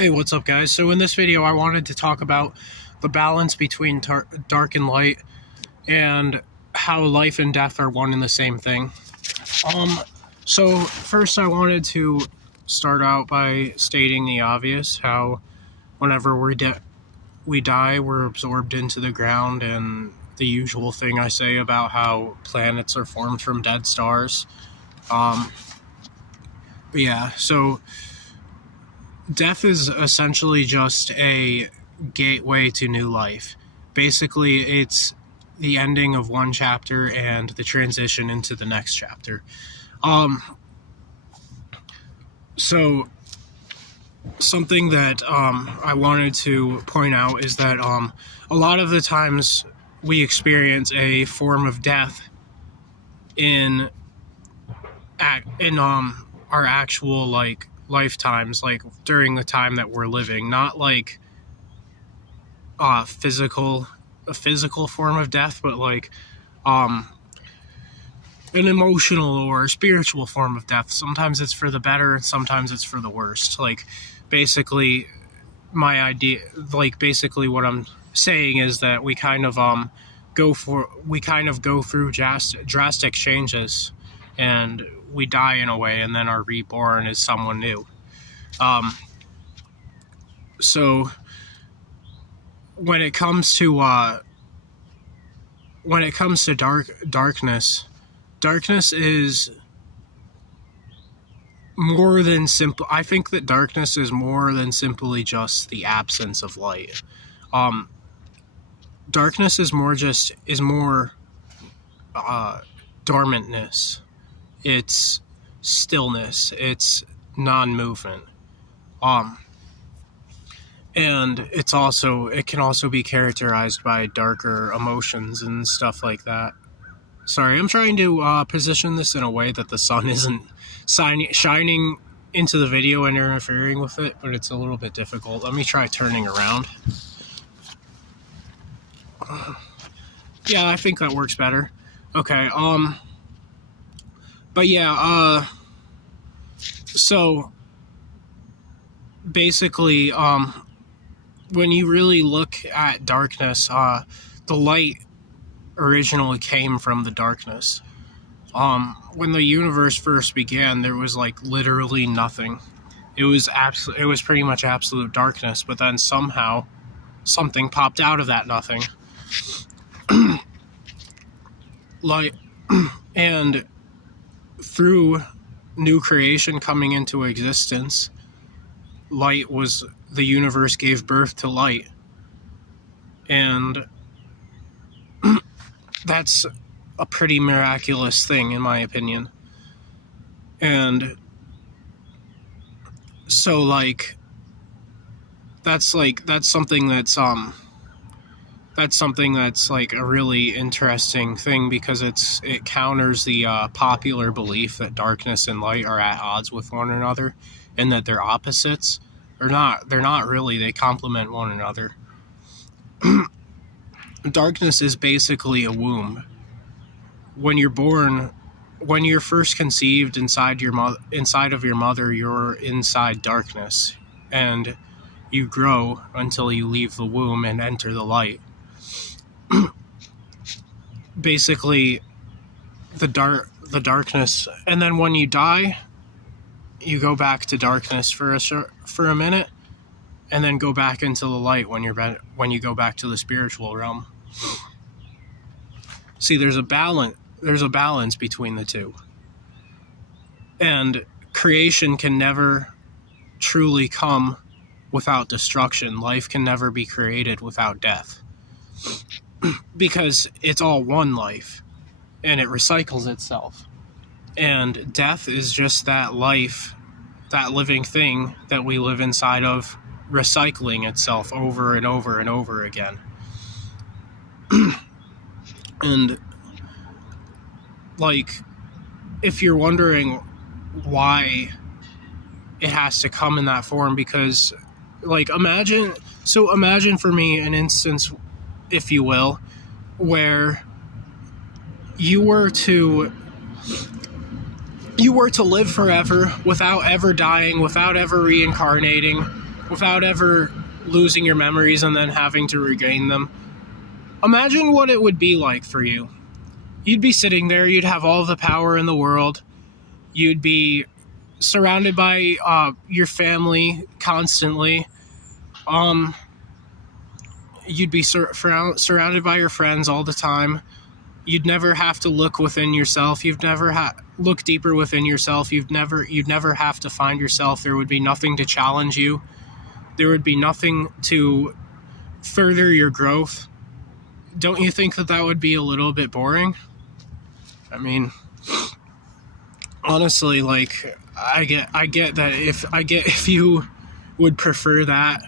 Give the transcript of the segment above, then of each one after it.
Hey, what's up, guys? So in this video, I wanted to talk about the balance between dark and light and how life and death are one and the same thing. So first I wanted to start out by stating the obvious, how whenever we die, we're absorbed into the ground, and the usual thing I say about how planets are formed from dead stars. But yeah, so death is essentially just a gateway to new life. Basically, it's the ending of one chapter and the transition into the next chapter. So something that I wanted to point out is that a lot of the times we experience a form of death in our actual lifetimes, like during the time that we're living, not like a physical form of death, but like an emotional or spiritual form of death. Sometimes it's for the better and sometimes it's for the worst. Like basically basically what I'm saying is that we kind of go through drastic changes, and we die in a way and then are reborn as someone new. So when it comes to darkness is more than simple. I think that darkness is more than simply just the absence of light. Darkness is more dormantness. It's stillness. It's non-movement. And it can also be characterized by darker emotions and stuff like that. Sorry, I'm trying to position this in a way that the sun isn't shining into the video and interfering with it, but it's a little bit difficult. Let me try turning around. Yeah, I think that works better. Okay, but yeah, so basically, when you really look at darkness, the light originally came from the darkness. When the universe first began, there was like literally nothing. It was pretty much absolute darkness, but then somehow something popped out of that nothing. And through new creation coming into existence, the universe gave birth to light. And that's a pretty miraculous thing, in my opinion. And so that's something that's like a really interesting thing, because it counters the popular belief that darkness and light are at odds with one another and that they're opposites. They're not really. They complement one another. Darkness is basically a womb. When you're born, when you're first conceived inside of your mother, you're inside darkness, and you grow until you leave the womb and enter the light. Basically, the darkness, and then when you die, you go back to darkness for a minute, and then go back into the light when you go back to the spiritual realm. See, there's a balance between the two. And creation can never truly come without destruction. Life can never be created without death. Because it's all one life, and it recycles itself. And death is just that life, that living thing that we live inside of, recycling itself over and over and over again. And if you're wondering why it has to come in that form, because imagine for me an instance, if you will, where you were to live forever without ever dying, without ever reincarnating, without ever losing your memories and then having to regain them. Imagine what it would be like for you. You'd be sitting there, you'd have all the power in the world, you'd be surrounded by your family constantly, you'd be surrounded by your friends all the time. You'd never have to look within yourself. You'd never look deeper within yourself. You'd never have to find yourself. There would be nothing to challenge you. There would be nothing to further your growth. Don't you think that would be a little bit boring? I mean, honestly, like, I get that if you would prefer that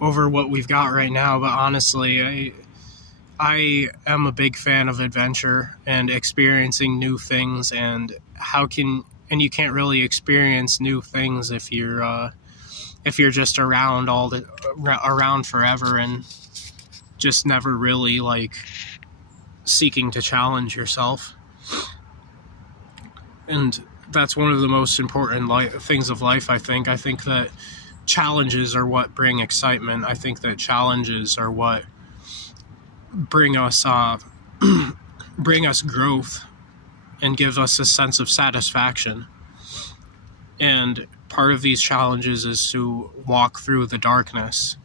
over what we've got right now, but honestly, I am a big fan of adventure and experiencing new things, and you can't really experience new things if you're just around forever and just never really like seeking to challenge yourself. And that's one of the most important things of life, I think. I think that challenges are what bring excitement. I think that challenges are what bring us growth and give us a sense of satisfaction. And part of these challenges is to walk through the darkness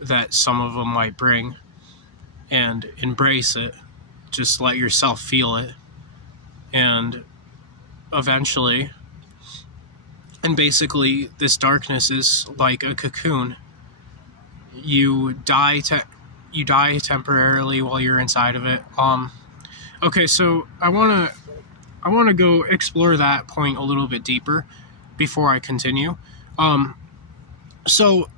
that some of them might bring and embrace it. Just let yourself feel it. And eventually, and basically, this darkness is like a cocoon. You die temporarily while you're inside of it. Okay, so I want to go explore that point a little bit deeper before I continue. So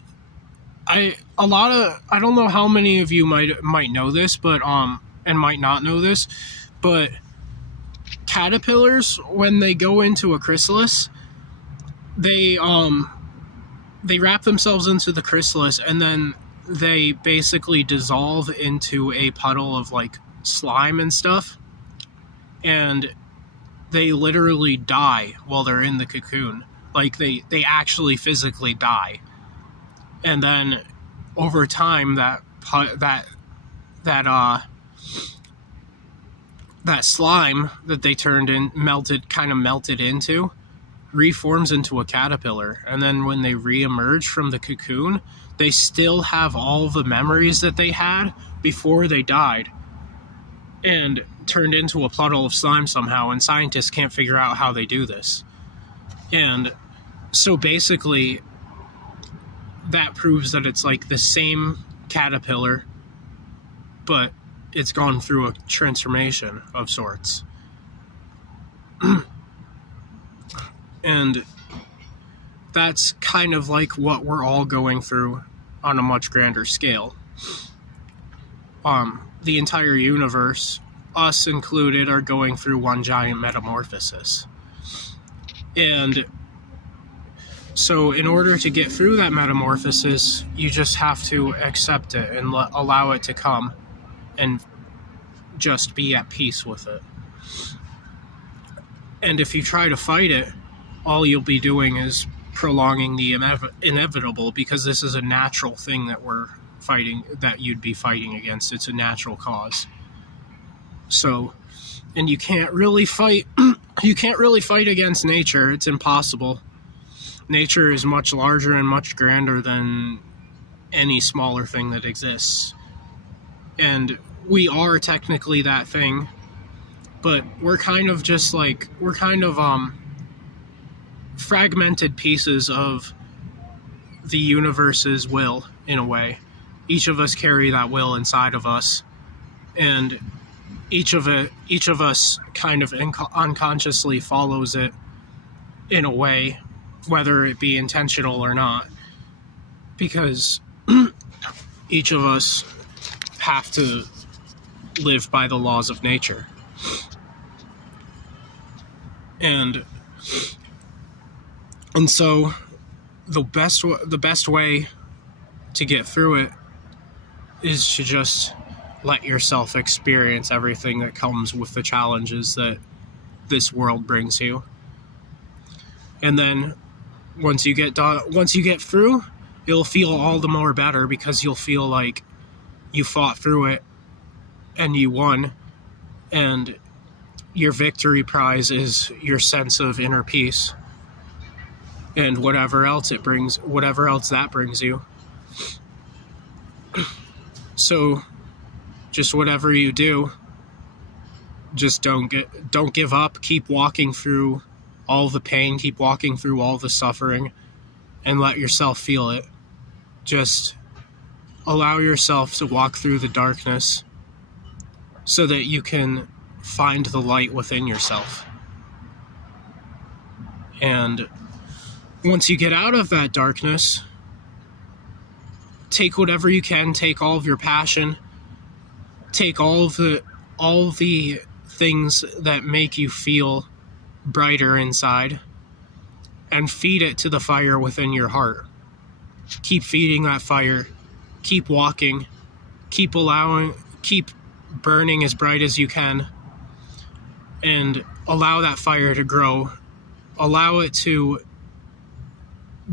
I don't know how many of you might know this, but and might not know this, but caterpillars, when they go into a chrysalis, they wrap themselves into the chrysalis, and then they basically dissolve into a puddle of like slime and stuff, and they literally die while they're in the cocoon. Like they actually physically die. And then over time that slime that they melted into reforms into a caterpillar. And then when they re-emerge from the cocoon, they still have all the memories that they had before they died and turned into a puddle of slime somehow, and scientists can't figure out how they do this. And so basically that proves that it's like the same caterpillar, but it's gone through a transformation of sorts. And that's kind of like what we're all going through on a much grander scale. The entire universe, us included, are going through one giant metamorphosis. And so in order to get through that metamorphosis, you just have to accept it and allow it to come and just be at peace with it. And if you try to fight it, all you'll be doing is prolonging the inevitable, because this is a natural thing that we're fighting, that you'd be fighting against. It's a natural cause. So, and you can't really fight against nature. It's impossible. Nature is much larger and much grander than any smaller thing that exists. And we are technically that thing, but we're kind of fragmented pieces of the universe's will, in a way. Each of us carry that will inside of us, and each of us kind of unconsciously follows it in a way, whether it be intentional or not, because each of us have to live by the laws of nature. And so the best way to get through it is to just let yourself experience everything that comes with the challenges that this world brings you. And then once you get through, it'll feel all the more better because you'll feel like you fought through it and you won. And your victory prize is your sense of inner peace and whatever else that brings you. So just whatever you do, just don't give up. Keep walking through all the pain, keep walking through all the suffering, and let yourself feel it. Just allow yourself to walk through the darkness so that you can find the light within yourself. And once you get out of that darkness, take whatever you can, take all of your passion, take all the things that make you feel brighter inside, and feed it to the fire within your heart. Keep feeding that fire. Keep walking. Keep burning as bright as you can, and allow that fire to grow. Allow it to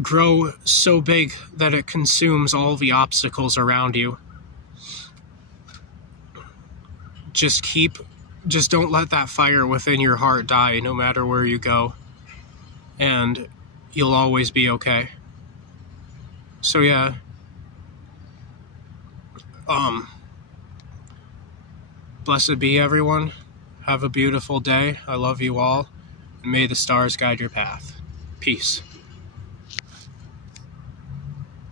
grow so big that it consumes all the obstacles around you. Just don't let that fire within your heart die, no matter where you go, and you'll always be okay. So yeah, blessed be everyone. Have a beautiful day. I love you all, and may the stars guide your path. Peace.